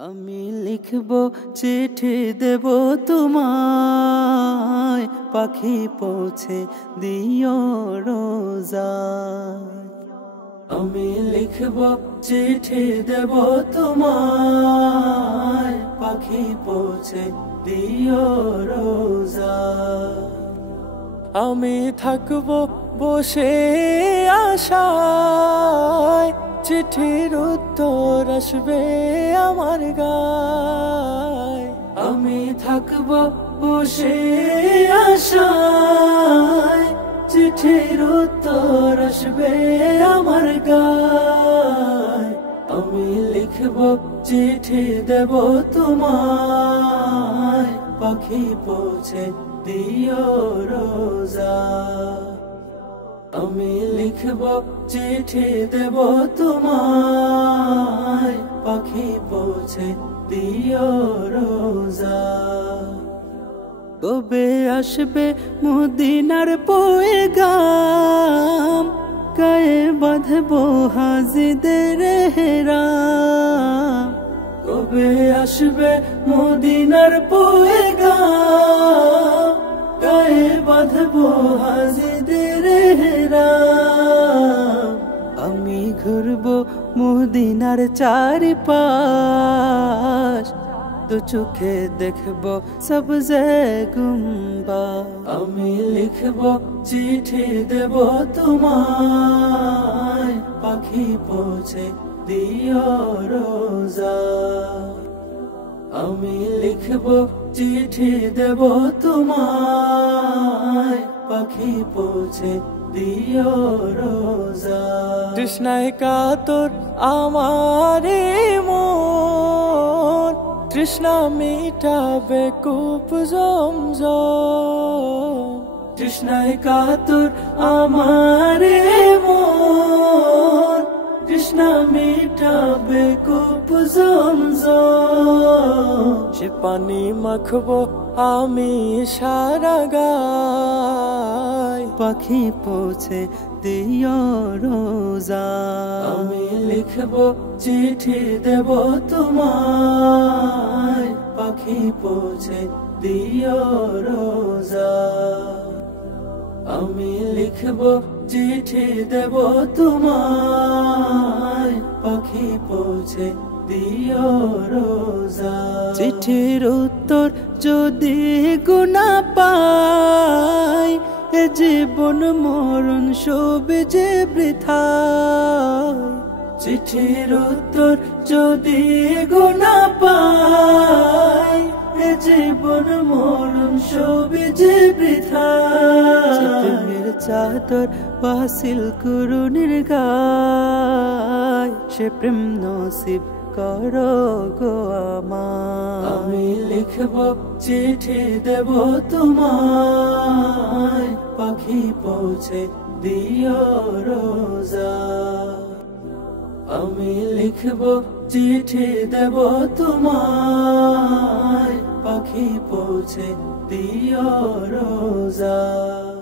আমি লিখব চিঠি দেব তোমায়, পাখি পৌঁছে দিও রোজায়। আমি লিখব চিঠি দেব তোমায়, পাখি পৌঁছে দিও রোজায়। আমি থাকব বসে আশায়, চিঠির উত্তর আসবে আমার গায়। আমি থাকব বসে আশায়, চিঠির উত্তর আসবে আমার গায়। আমি লিখব চিঠি দেব তোমায়, পাখি পৌঁছে দিও রোজায়। আমি লিখব চিঠি দেব তোমায়, পাখি পৌঁছে দিও রোজায়। কবে আসবে মদিনার পয়গাম, গায়ে বাঁধব হাজিদের হেরাম। কবে আসবে মদিনার পয়গাম, গায়ে বাঁধব হাজিদের হেরাম। আমি ঘুরব মদিনার চারিপাশ, তো চোখে দেখব সবজে গুম্বাদ। আমি লিখব চিঠি দেব তোমায়, পাখি পৌঁছে দিও রোজায়। আমি লিখব চিঠি দেব তোমায়, পাখি পৌঁছে দিও রোজায়। তৃষ্ণায় কাতর আমারে মন, তৃষ্ণা মিটাবে কূপ জমজম। তৃষ্ণায় কাতর আমারে মন, তৃষ্ণা মিটাবে কূপ জমজম। সে পানি মাখবো আমি সারা গায়, পাখি পৌঁছে দিও রোজায়। আমি লিখব চিঠি দেব তোমায়, পাখি পৌঁছে দিও রোজায়। আমি লিখব চিঠি দেব তোমায়, পাখি পৌঁছে দিও রোজায়। চিঠির উত্তর যদি গুনা পাই, এ জীবন মরণ সবে যে বৃথায়। চিঠির উত্তর যদি গুনা পাই, এ জীবন মরণ সবে যে বৃথায়। চাদর বাসিল কুরুনির গায়, সে প্রেম নসিব করো গো আমায়। আমি লিখব চিঠি দেব তোমায়, পাখি পৌঁছে দিও রোজায়। আমি লিখব চিঠি দেব তোমায়, পাখি পৌঁছে দিও রোজায়।